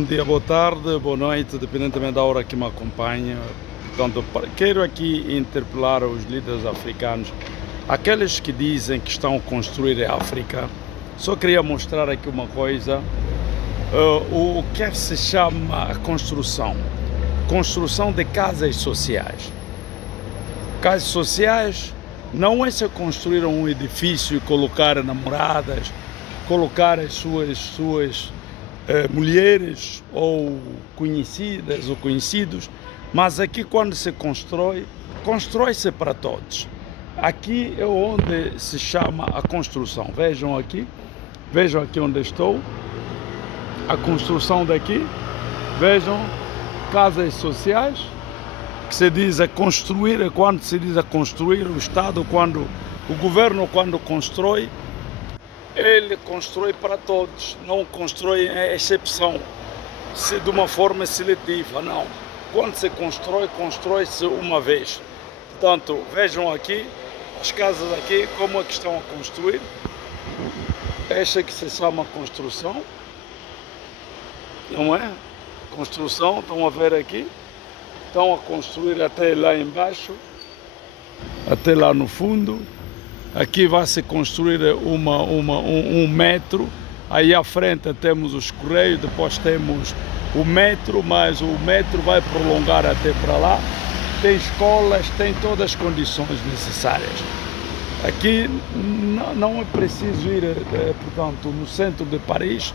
Bom dia, boa tarde, boa noite, independentemente da hora que me acompanha. Portanto, quero aqui interpelar os líderes africanos, aqueles que dizem que estão a construir a África. Só queria mostrar aqui uma coisa, o que se chama a construção de casas sociais. Casas sociais não é só construir um edifício e colocar namoradas, colocar as suas mulheres ou conhecidas ou conhecidos, mas aqui quando se constrói-se para todos. Aqui é onde se chama a construção. Vejam aqui onde estou, a construção daqui, vejam, casas sociais, que se diz a construir, quando se diz a construir, o Estado, o governo quando constrói, ele constrói para todos, não constrói em exceção, de uma forma seletiva, não. Quando se constrói-se uma vez. Portanto, vejam aqui, as casas aqui, como é que estão a construir. Esta que se chama construção, não é? Construção, estão a ver aqui, estão a construir até lá embaixo, até lá no fundo. Aqui vai se construir um metro, aí à frente temos os correios, depois temos o metro, mas o metro vai prolongar até para lá. Tem escolas, tem todas as condições necessárias. Aqui não é preciso ir, portanto, no centro de Paris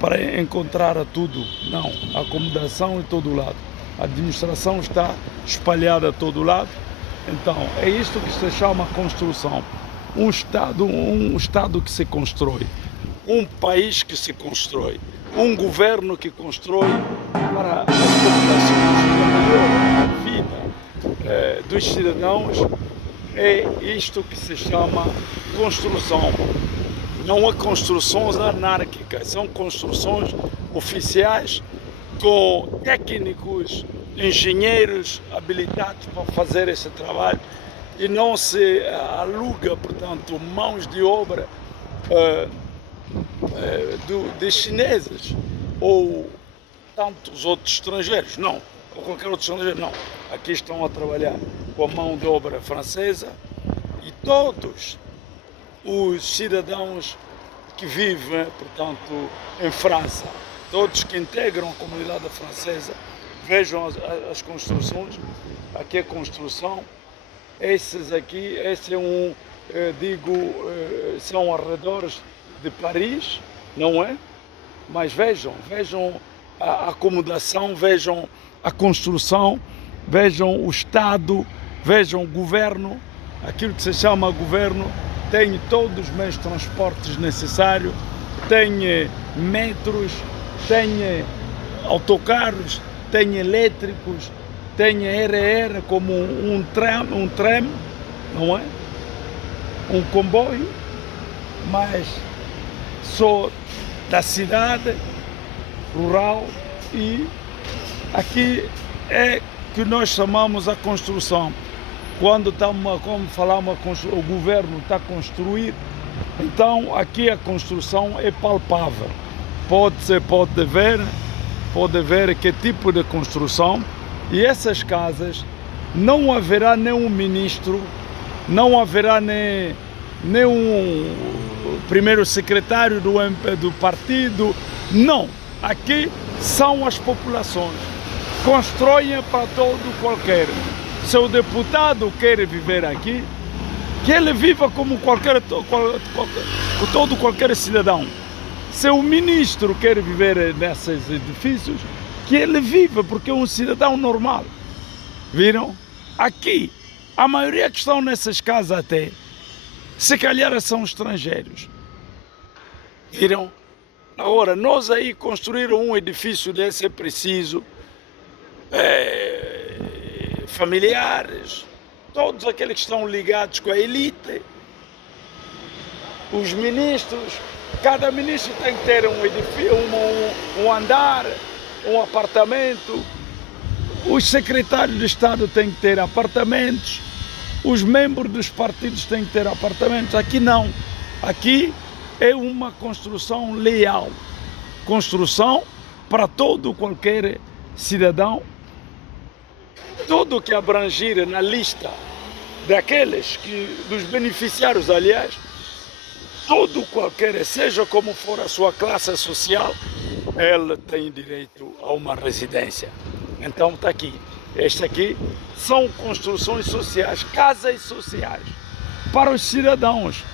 para encontrar tudo, não. A acomodação em todo lado. A administração está espalhada a todo lado. Então, é isto que se chama construção. Um Estado que se constrói, um país que se constrói, um governo que constrói para as populações, a vida dos cidadãos. É isto que se chama construção. Não é construções anárquicas, são construções oficiais com técnicos, engenheiros habilitados para fazer esse trabalho e não se aluga, portanto, mãos de obra de chineses ou tantos outros estrangeiros, não, ou qualquer outro estrangeiro, não. Aqui estão a trabalhar com a mão de obra francesa e todos os cidadãos que vivem, portanto, em França, todos que integram a comunidade francesa. Vejam as construções, aqui a construção, esses aqui, esse é são arredores de Paris, não é? Mas vejam a acomodação, vejam a construção, vejam o Estado, vejam o governo, aquilo que se chama governo, tem todos os meios de transportes necessários, tem metros, tem autocarros, tem elétricos, tem RR como um trem, não é? Um comboio, mas só da cidade rural. E aqui é que nós chamamos a construção. Quando o governo está a construir, então aqui a construção é palpável. Pode ver que tipo de construção, e essas casas não haverá nenhum ministro, não haverá nenhum primeiro secretário do partido, não. Aqui são as populações, constroem para todo qualquer. Se o deputado quer viver aqui, que ele viva como qualquer cidadão. Se o ministro quer viver nesses edifícios, que ele viva, porque é um cidadão normal. Viram? Aqui, a maioria que estão nessas casas até, se calhar são estrangeiros. Viram? Agora, nós aí construir um edifício desse é preciso familiares, todos aqueles que estão ligados com a elite, os ministros. Cada ministro tem que ter um edifício, um andar, um apartamento. Os secretários de Estado têm que ter apartamentos. Os membros dos partidos têm que ter apartamentos. Aqui não. Aqui é uma construção leal. Construção para todo qualquer cidadão, tudo que abrangir na lista daqueles dos beneficiários, aliás, todo qualquer, seja como for a sua classe social, ele tem direito a uma residência. Então está aqui. Este aqui são construções sociais, casas sociais, para os cidadãos,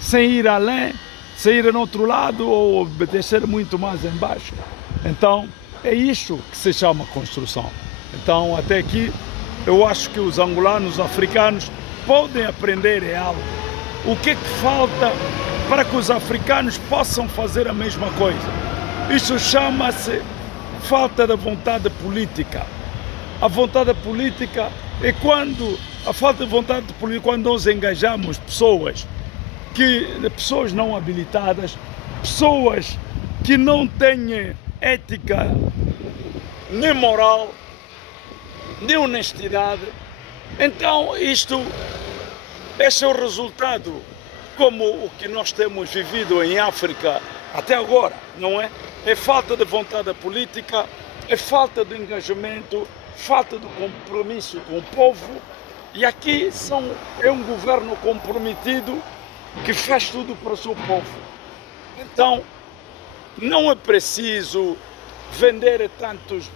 sem ir além, sem ir no outro lado ou descer muito mais embaixo. Então é isto que se chama construção. Então até aqui eu acho que os angolanos, os africanos podem aprender algo. O que é que falta para que os africanos possam fazer a mesma coisa? Isso chama-se falta de vontade política. A vontade política é quando, a falta de vontade política, quando nós engajamos pessoas não habilitadas, pessoas que não têm ética, nem moral, nem honestidade. Então este é o resultado, como o que nós temos vivido em África até agora, não é? É falta de vontade política, é falta de engajamento, falta de compromisso com o povo. E aqui é um governo comprometido que faz tudo para o seu povo. Então, não é preciso vender tantos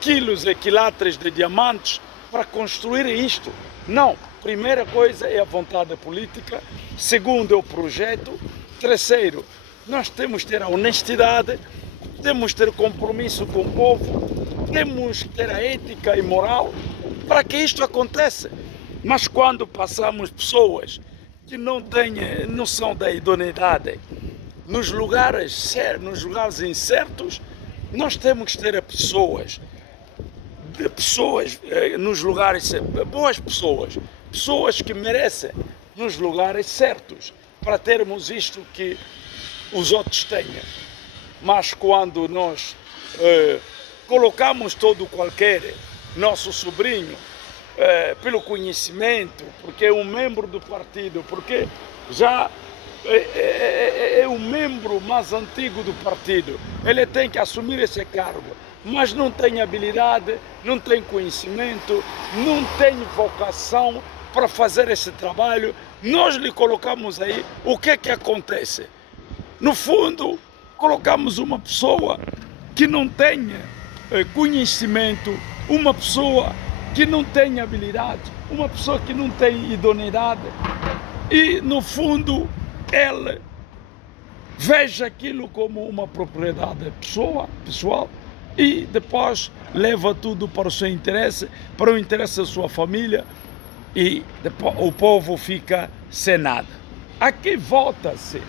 quilos e quilates de diamantes para construir isto. Não. Primeira coisa é a vontade política. Segundo é o projeto. Terceiro, nós temos que ter a honestidade, temos que ter compromisso com o povo, temos que ter a ética e moral para que isto aconteça. Mas quando passamos pessoas que não têm noção da idoneidade nos lugares incertos, nós temos que ter pessoas nos lugares, boas pessoas que merecem nos lugares certos, para termos isto que os outros têm. Mas quando nós colocamos todo qualquer nosso sobrinho pelo conhecimento, porque é um membro do partido, porque já é o membro mais antigo do partido, ele tem que assumir esse cargo, mas não tem habilidade, não tem conhecimento, não tem vocação para fazer esse trabalho, nós lhe colocamos aí, o que é que acontece? No fundo, colocamos uma pessoa que não tem conhecimento, uma pessoa que não tem habilidade, uma pessoa que não tem idoneidade, e no fundo ele veja aquilo como uma propriedade pessoal e depois leva tudo para o seu interesse, para o interesse da sua família, e depois o povo fica sem nada. Aqui vota-se.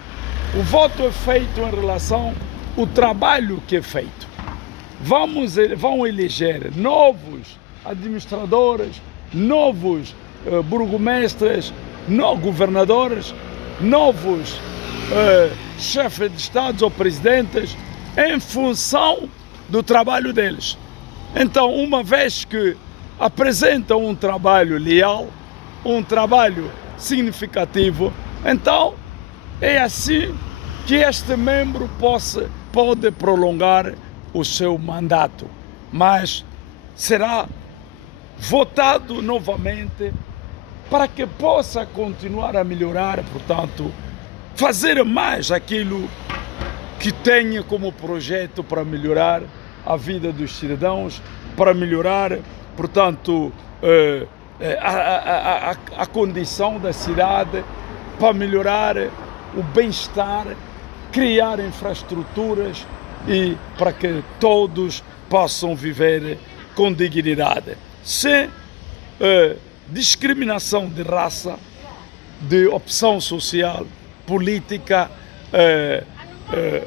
O voto é feito em relação ao trabalho que é feito. Vão eleger novos administradores, novos burgomestres, governadores, novos chefes de Estado ou presidentes, em função do trabalho deles. Então, uma vez que apresentam um trabalho leal, um trabalho significativo, então é assim que este membro pode prolongar o seu mandato, mas será votado novamente para que possa continuar a melhorar, portanto, fazer mais aquilo que tenha como projeto para melhorar a vida dos cidadãos, para melhorar, portanto, a condição da cidade, para melhorar o bem-estar, criar infraestruturas e para que todos possam viver com dignidade, sem discriminação de raça, de opção social, política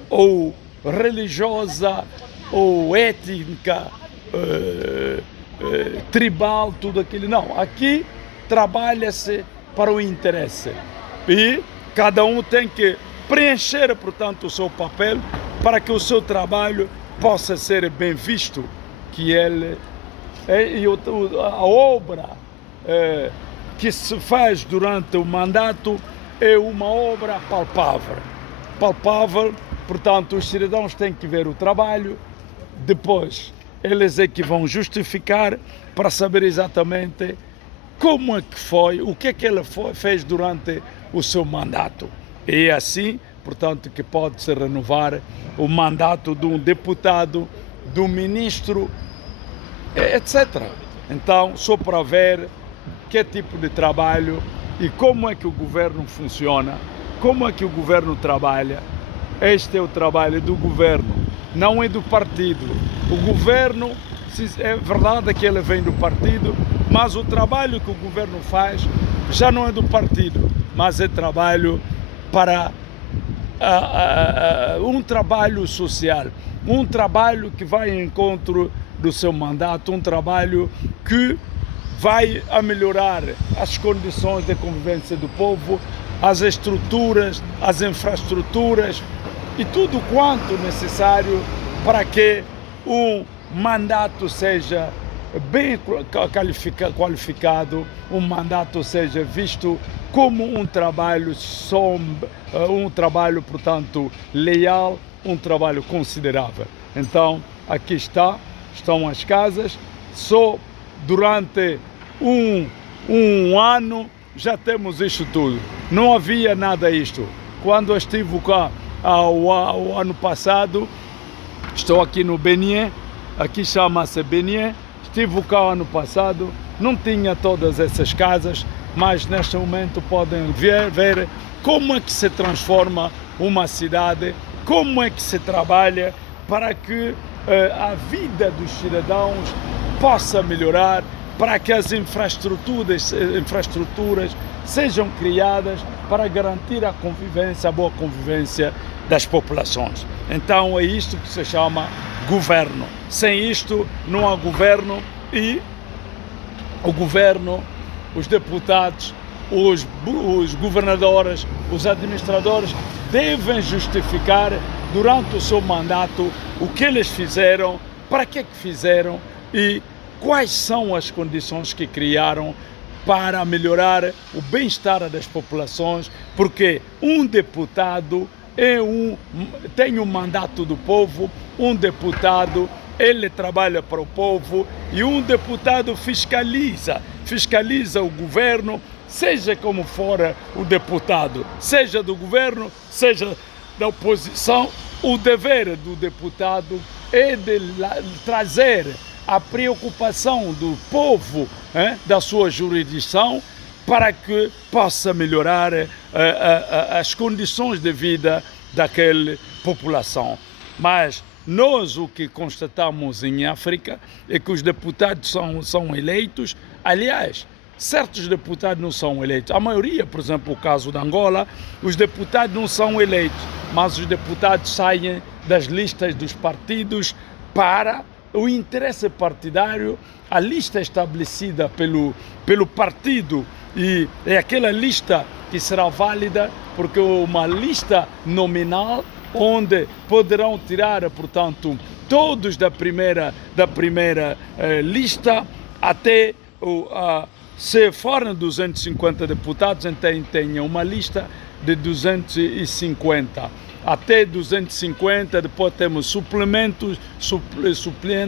ou religiosa ou étnica, tribal, tudo aquilo. Não, aqui trabalha-se para o interesse e cada um tem que preencher, portanto, o seu papel para que o seu trabalho possa ser bem visto, que ele a obra que se faz durante o mandato é uma obra palpável portanto, os cidadãos têm que ver o trabalho, depois eles é que vão justificar para saber exatamente como é que foi, o que é que ele fez durante o seu mandato. E é assim, portanto, que pode-se renovar o mandato de um deputado, de um ministro, etc. Então, só para ver que tipo de trabalho e como é que o governo funciona, como é que o governo trabalha. Este é o trabalho do governo, não é do partido. O governo, é verdade que ele vem do partido, mas o trabalho que o governo faz já não é do partido, mas é trabalho para um trabalho social, um trabalho que vai em encontro do seu mandato, um trabalho que vai a melhorar as condições de convivência do povo, as estruturas, as infraestruturas e tudo quanto necessário para que um mandato seja bem qualificado, um mandato seja visto como um trabalho portanto, leal, um trabalho considerável. Então, aqui estão as casas, só durante um ano já temos isto tudo. Não havia nada isto. Quando eu estive cá ao ano passado, estou aqui no Benin, aqui chama-se Benin, estive cá ano passado, não tinha todas essas casas, mas neste momento podem ver como é que se transforma uma cidade, como é que se trabalha para que a vida dos cidadãos possa melhorar, para que as infraestruturas sejam criadas para garantir a convivência, a boa convivência das populações. Então é isto que se chama governo. Sem isto não há governo e o governo, os deputados, os governadores, os administradores devem justificar durante o seu mandato o que eles fizeram, para que fizeram e quais são as condições que criaram para melhorar o bem-estar das populações, porque um deputado tem um mandato do povo, um deputado ele trabalha para o povo e um deputado fiscaliza o governo, seja como for o deputado, seja do governo, seja da oposição. O dever do deputado é de trazer a preocupação do povo, da sua jurisdição, para que possa melhorar as condições de vida daquela população. Mas nós o que constatamos em África é que os deputados são eleitos, aliás, certos deputados não são eleitos. A maioria, por exemplo, o caso de Angola, os deputados não são eleitos, mas os deputados saem das listas dos partidos para o interesse partidário, a lista estabelecida pelo partido, e é aquela lista que será válida, porque é uma lista nominal, onde poderão tirar, portanto, todos da primeira lista, até se forem 250 deputados, então tenha uma lista de 250. Até 250, depois temos suplementos,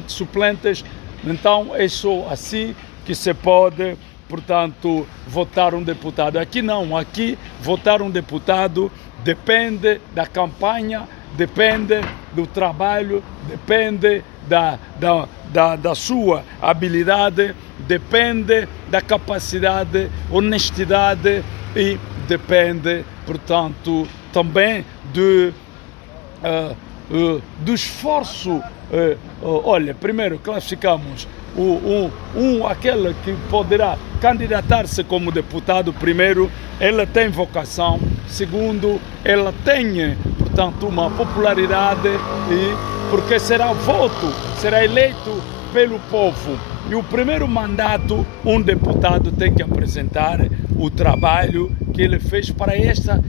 suplentes. Então é só assim que se pode, portanto, votar um deputado. Aqui não, aqui votar um deputado depende da campanha, depende do trabalho, depende da sua habilidade, depende da capacidade, honestidade e depende, portanto, também do esforço. Olha, primeiro classificamos aquele que poderá candidatar-se como deputado. Primeiro, ela tem vocação. Segundo, ela tem, portanto, uma popularidade, porque será eleito pelo povo. E o primeiro mandato, um deputado tem que apresentar o trabalho que ele fez para esta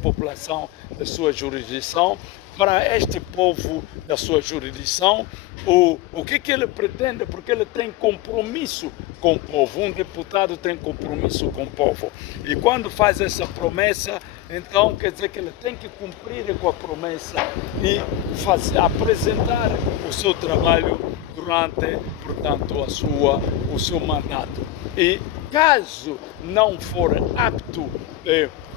população da sua jurisdição, para este povo da sua jurisdição, o que ele pretende, porque ele tem compromisso com o povo. Um deputado tem compromisso com o povo. E quando faz essa promessa, então quer dizer que ele tem que cumprir com a promessa e apresentar o seu trabalho durante, portanto, o seu mandato. E caso não for apto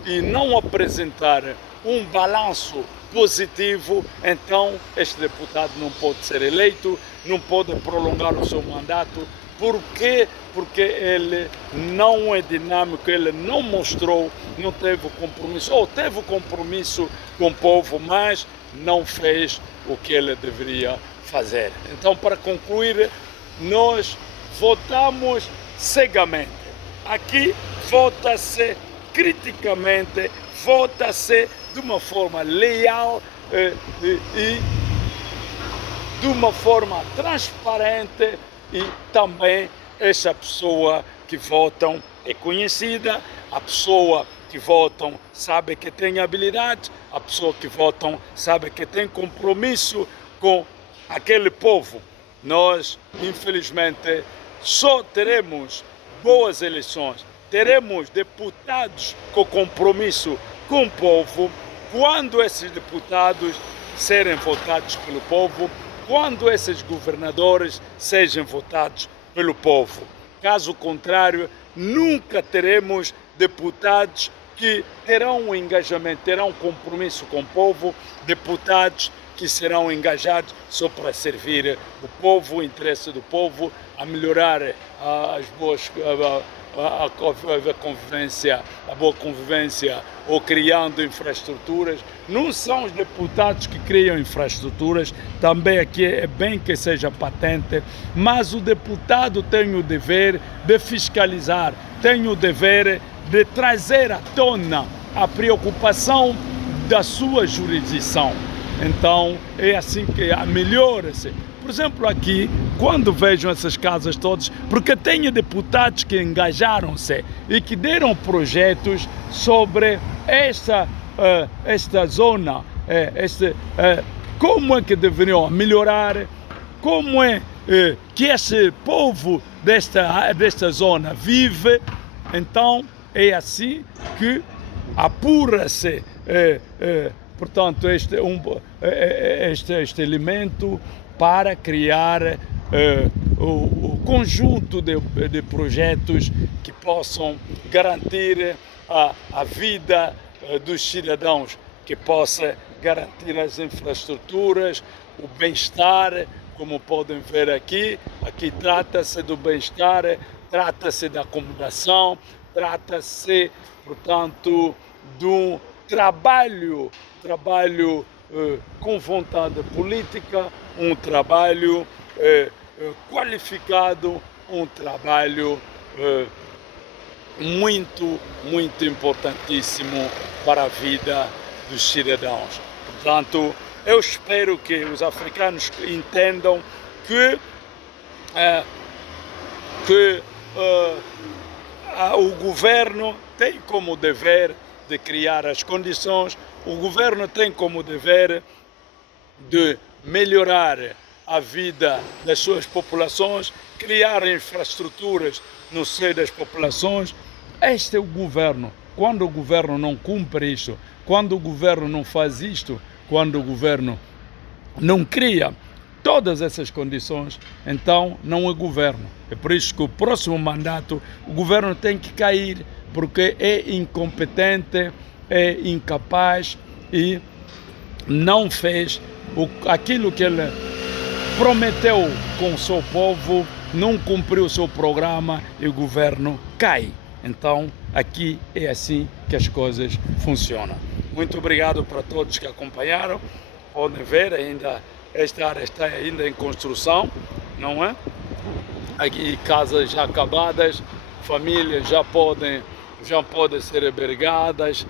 e não apresentar um balanço positivo, então este deputado não pode ser eleito, não pode prolongar o seu mandato. Por quê? Porque ele não é dinâmico, ele não mostrou, não teve compromisso, ou teve compromisso com o povo, mas não fez o que ele deveria fazer. Então, para concluir, nós votamos cegamente. Aqui vota-se criticamente, vota-se de uma forma leal e de uma forma transparente, e também essa pessoa que votam é conhecida, a pessoa que votam sabe que tem habilidade, a pessoa que votam sabe que tem compromisso com aquele povo. Nós, infelizmente, só teremos boas eleições, teremos deputados com compromisso com o povo quando esses deputados serem votados pelo povo, quando esses governadores sejam votados pelo povo. Caso contrário, nunca teremos deputados que terão um engajamento, terão um compromisso com o povo, deputados que serão engajados só para servir o povo, o interesse do povo, a melhorar a boa convivência ou criando infraestruturas. Não são os deputados que criam infraestruturas, também aqui é bem que seja patente, mas o deputado tem o dever de fiscalizar, tem o dever de trazer à tona a preocupação da sua jurisdição. Então é assim que melhora-se. Por exemplo, aqui, quando vejo essas casas todas, porque tenho deputados que engajaram-se e que deram projetos sobre esta zona, como é que deveriam melhorar, como é que esse povo desta zona vive. Então, é assim que apura-se, portanto, este elemento para criar o conjunto de projetos que possam garantir a vida dos cidadãos, que possa garantir as infraestruturas, o bem-estar, como podem ver aqui. Aqui trata-se do bem-estar, trata-se da acomodação, trata-se, portanto, de um trabalho com vontade política, um trabalho qualificado, um trabalho muito importantíssimo para a vida dos cidadãos. Portanto, eu espero que os africanos entendam que o governo tem como dever de criar as condições, o governo tem como dever de melhorar a vida das suas populações, criar infraestruturas no seio das populações. Este é o governo. Quando o governo não cumpre isto, quando o governo não faz isto, quando o governo não cria todas essas condições, então não é governo. É por isso que o próximo mandato o governo tem que cair, porque é incompetente, é incapaz e não fez aquilo que ele prometeu com o seu povo, não cumpriu o seu programa e o governo cai. Então, aqui é assim que as coisas funcionam. Muito obrigado para todos que acompanharam. Podem ver, ainda esta área está ainda em construção, não é? Aqui casas já acabadas, famílias já podem ser albergadas,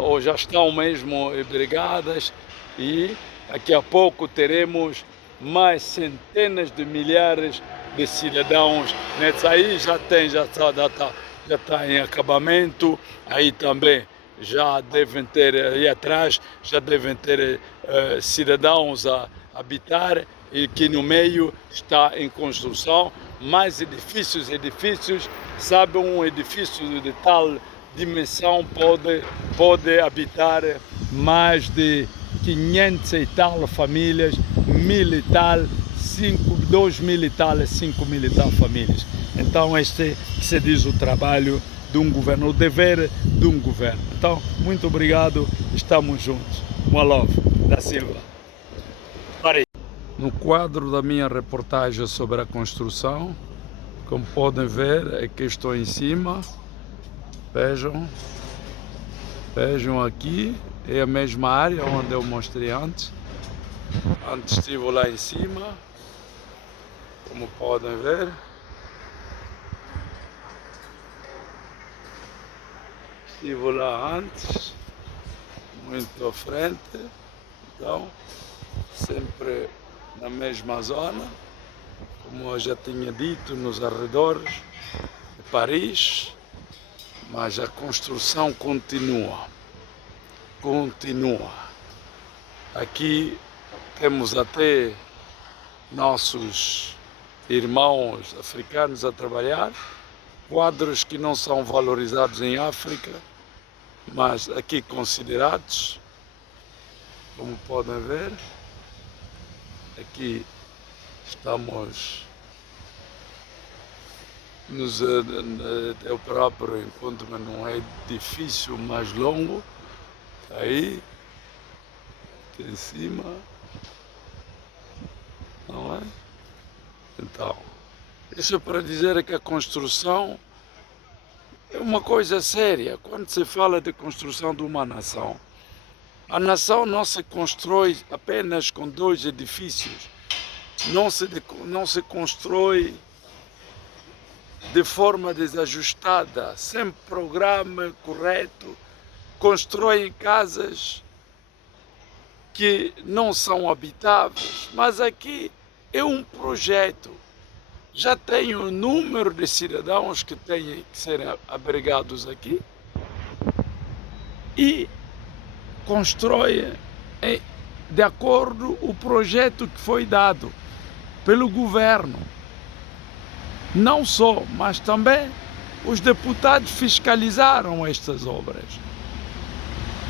ou já estão mesmo albergadas, e daqui a pouco teremos mais centenas de milhares de cidadãos. Nessa aí já está em acabamento, aí também já devem ter, aí atrás, já devem ter cidadãos a habitar e que no meio está em construção. Mais edifícios, sabe, um edifício de tal dimensão pode habitar mais de 500 e tal famílias, 1.000 e tal, 2.000 e tal, 5.000 e tal famílias. Então este que se diz o trabalho de um governo, o dever de um governo. Então, muito obrigado, estamos juntos. Uma love, da Silva. No quadro da minha reportagem sobre a construção, como podem ver, aqui estou em cima, vejam aqui, é a mesma área onde eu mostrei antes estive lá em cima, como podem ver, estive lá antes, muito à frente, então, sempre na mesma zona, como eu já tinha dito, nos arredores de Paris, mas a construção continua. Aqui temos até nossos irmãos africanos a trabalhar, quadros que não são valorizados em África, mas aqui considerados, como podem ver. Aqui estamos, eu próprio encontro-me num edifício mais longo, aí, aqui em cima, não é? Então, isso é para dizer que a construção é uma coisa séria. Quando se fala de construção de uma nação, a nação não se constrói apenas com 2 edifícios, não se constrói de forma desajustada, sem programa correto, constroem casas que não são habitáveis, mas aqui é um projeto. Já tem um número de cidadãos que têm que ser abrigados aqui e constrói de acordo com o projeto que foi dado pelo governo. Não só, mas também os deputados fiscalizaram estas obras,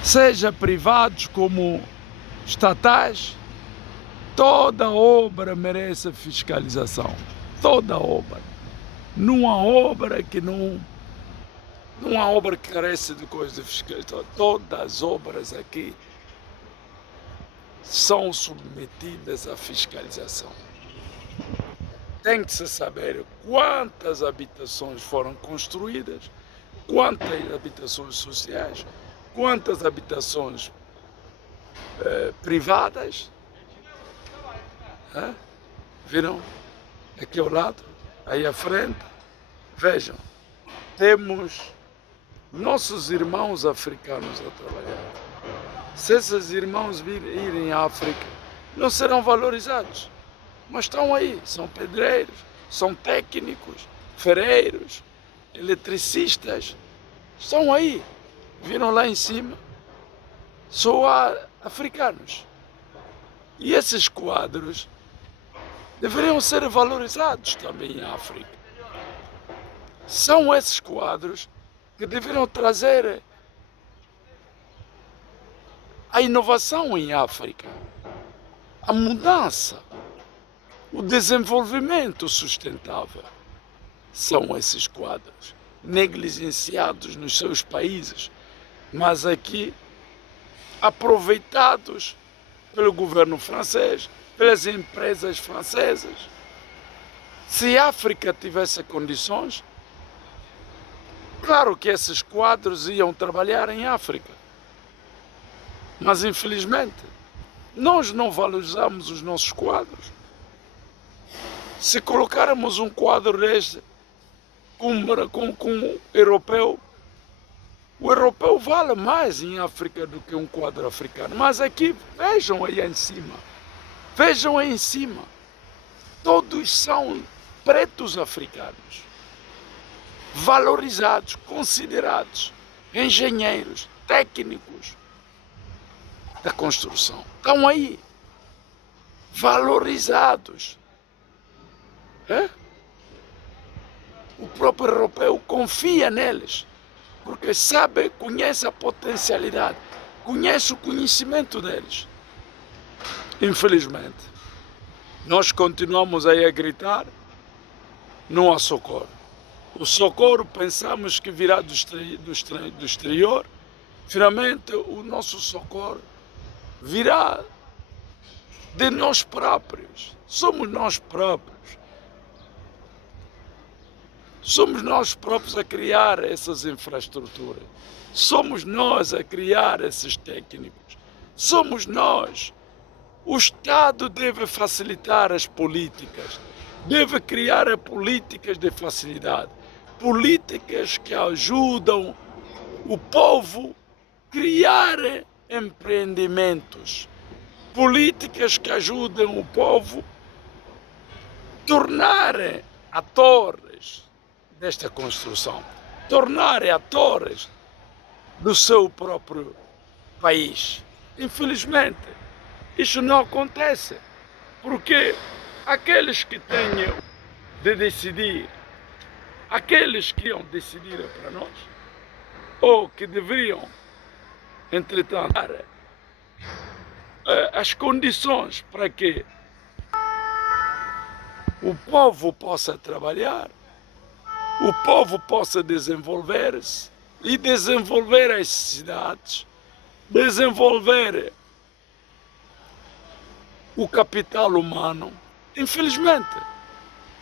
seja privados como estatais. Toda obra merece fiscalização, toda obra. Não há obra que carece de coisa de fiscalização. Todas as obras aqui são submetidas à fiscalização. Tem que se saber quantas habitações foram construídas, quantas habitações sociais, quantas habitações privadas. Viram? Aqui ao lado, aí à frente, vejam, temos nossos irmãos africanos a trabalhar. Se esses irmãos irem à África, não serão valorizados, mas estão aí, são pedreiros, são técnicos, ferreiros, eletricistas, estão aí, viram lá em cima, só há africanos. E esses quadros deveriam ser valorizados também em África. São esses quadros que deveriam trazer a inovação em África, a mudança, o desenvolvimento sustentável. São esses quadros negligenciados nos seus países, mas aqui aproveitados pelo governo francês, pelas empresas francesas. Se a África tivesse condições, claro que esses quadros iam trabalhar em África. Mas infelizmente, nós não valorizamos os nossos quadros. Se colocarmos um quadro deste com um europeu, o europeu vale mais em África do que um quadro africano. Mas aqui, vejam aí em cima. Vejam aí em cima. Todos são pretos africanos. Valorizados, considerados, engenheiros, técnicos. da construção. Estão aí, valorizados. É? O próprio europeu confia neles, porque sabe, conhece a potencialidade, conhece o conhecimento deles. Infelizmente, nós continuamos aí a gritar, não há socorro. O socorro pensamos que virá do exterior, finalmente o nosso socorro virá de nós próprios. Somos nós próprios. Somos nós próprios a criar essas infraestruturas. Somos nós a criar esses técnicos. Somos nós. O Estado deve facilitar as políticas. Deve criar políticas de facilidade. Políticas que ajudam o povo a criar empreendimentos. Políticas que ajudam o povo a tornar atores desta construção, tornar atores do seu próprio país. Infelizmente, isso não acontece, porque aqueles que têm de decidir, aqueles que iam decidir para nós, ou que deveriam, entretanto, dar as condições para que o povo possa trabalhar, o povo possa desenvolver-se e desenvolver as cidades, desenvolver o capital humano. Infelizmente,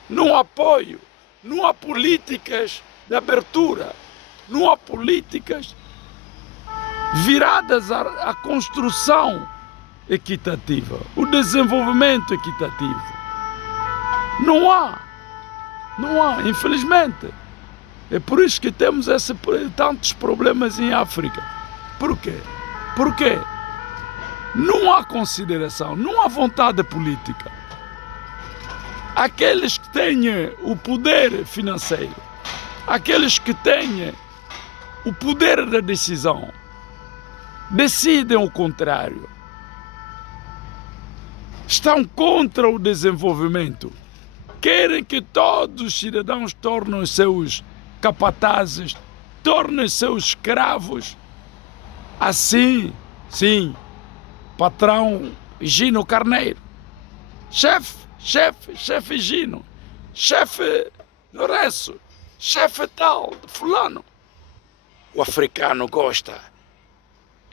não há apoio, não há políticas de abertura, não há políticas viradas à construção equitativa, o desenvolvimento equitativo. Não há, infelizmente. É por isso que temos tantos problemas em África. Por quê? Porque não há consideração, não há vontade política. Aqueles que têm o poder financeiro, aqueles que têm o poder da decisão, decidem o contrário. Estão contra o desenvolvimento. Querem que todos os cidadãos tornem seus capatazes, tornem seus escravos. Assim, sim, patrão Gino Carneiro, chefe Gino, chefe Lourenço, chefe tal, fulano. O africano gosta.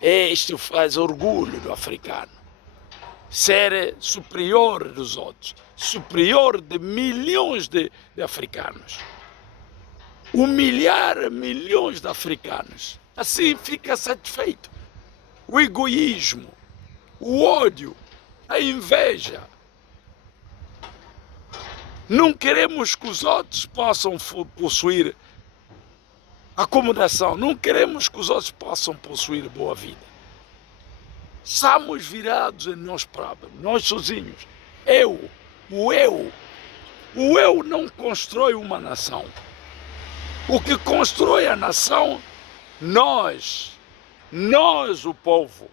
Isto faz orgulho do africano. Ser superior dos outros, superior de milhões de africanos. Humilhar milhões de africanos. Assim fica satisfeito. O egoísmo, o ódio, a inveja. Não queremos que os outros possam possuir acomodação. Não queremos que os outros possam possuir boa vida. Estamos virados em nós próprios, nós sozinhos. O eu não constrói uma nação. O que constrói a nação, nós o povo,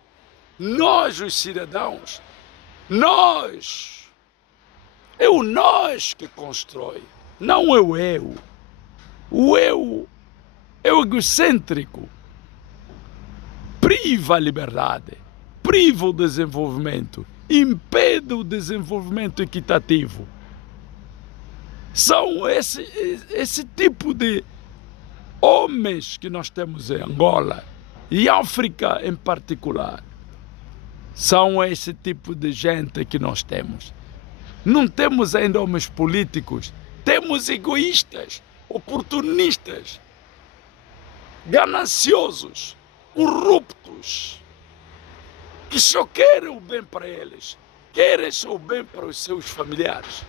nós os cidadãos, nós. É o nós que constrói, não é o eu. O eu é o egocêntrico, priva a liberdade, priva o desenvolvimento, impede o desenvolvimento equitativo. São esse tipo de homens que nós temos em Angola e África em particular. São esse tipo de gente que nós temos. Não temos ainda homens políticos, temos egoístas, oportunistas, gananciosos, corruptos, que só querem o bem para eles, querem só o bem para os seus familiares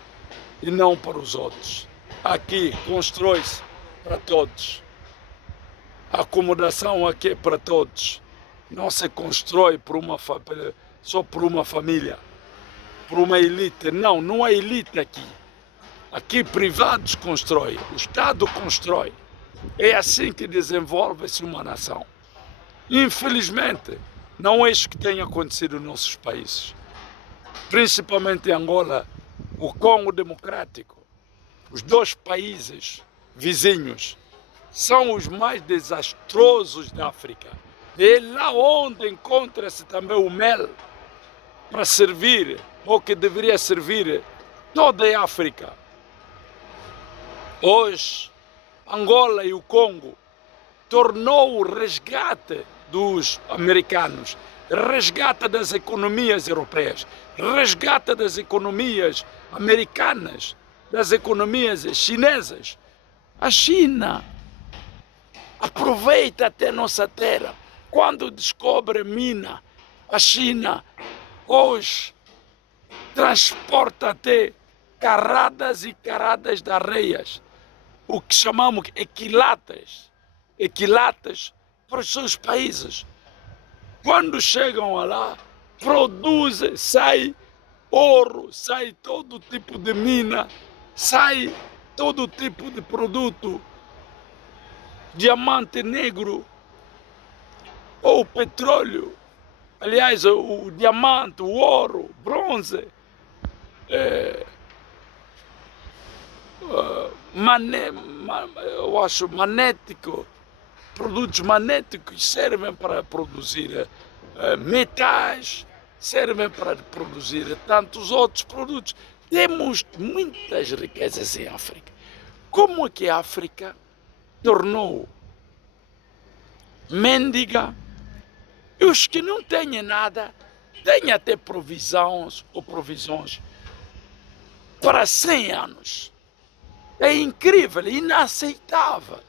e não para os outros. Aqui constrói-se para todos. A acomodação aqui é para todos. Não se constrói só por uma família, por uma elite. Não há elite aqui. Aqui privados constroem, o Estado constrói. É assim que desenvolve-se uma nação. Infelizmente, Não é isso que tem acontecido nos nossos países. Principalmente em Angola, o Congo Democrático. Os dois países vizinhos são os mais desastrosos da África. É lá onde encontra-se também o mel para servir, ou que deveria servir, toda a África. Hoje, Angola e o Congo tornou o resgate dos americanos, resgate das economias europeias, resgate das economias americanas, das economias chinesas. A China aproveita até nossa terra. Quando descobre mina, a China hoje transporta até carradas e carradas de areias, o que chamamos de equilatas para os seus países. Quando chegam lá, produzem, sai ouro, sai todo tipo de mina, sai todo tipo de produto, diamante negro ou petróleo. Aliás, o diamante, o ouro, bronze, eu acho magnético, produtos magnéticos servem para produzir metais, servem para produzir tantos outros produtos. Temos muitas riquezas em África. Como é que a África tornou mendiga? E os que não têm nada, têm até provisões para 100 anos. É incrível, inaceitável.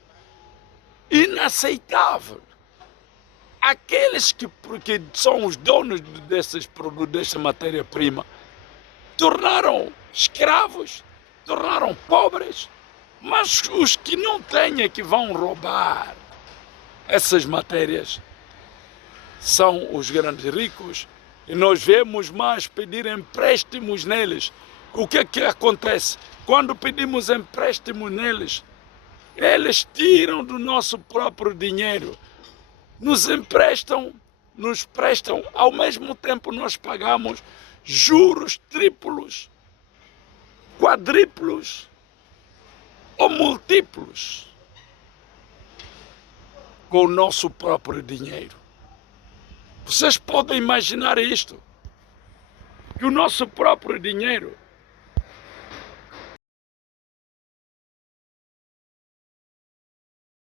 Inaceitável. Aqueles que são os donos desses produtos, dessa matéria-prima, tornaram escravos, tornaram pobres, mas os que não têm é que vão roubar essas matérias. São os grandes ricos e nós vemos mais pedir empréstimos neles. O que é que acontece? Quando pedimos empréstimo neles, eles tiram do nosso próprio dinheiro, nos prestam, ao mesmo tempo nós pagamos juros triplos, quadriplos ou múltiplos com o nosso próprio dinheiro. Vocês podem imaginar isto? Que o nosso próprio dinheiro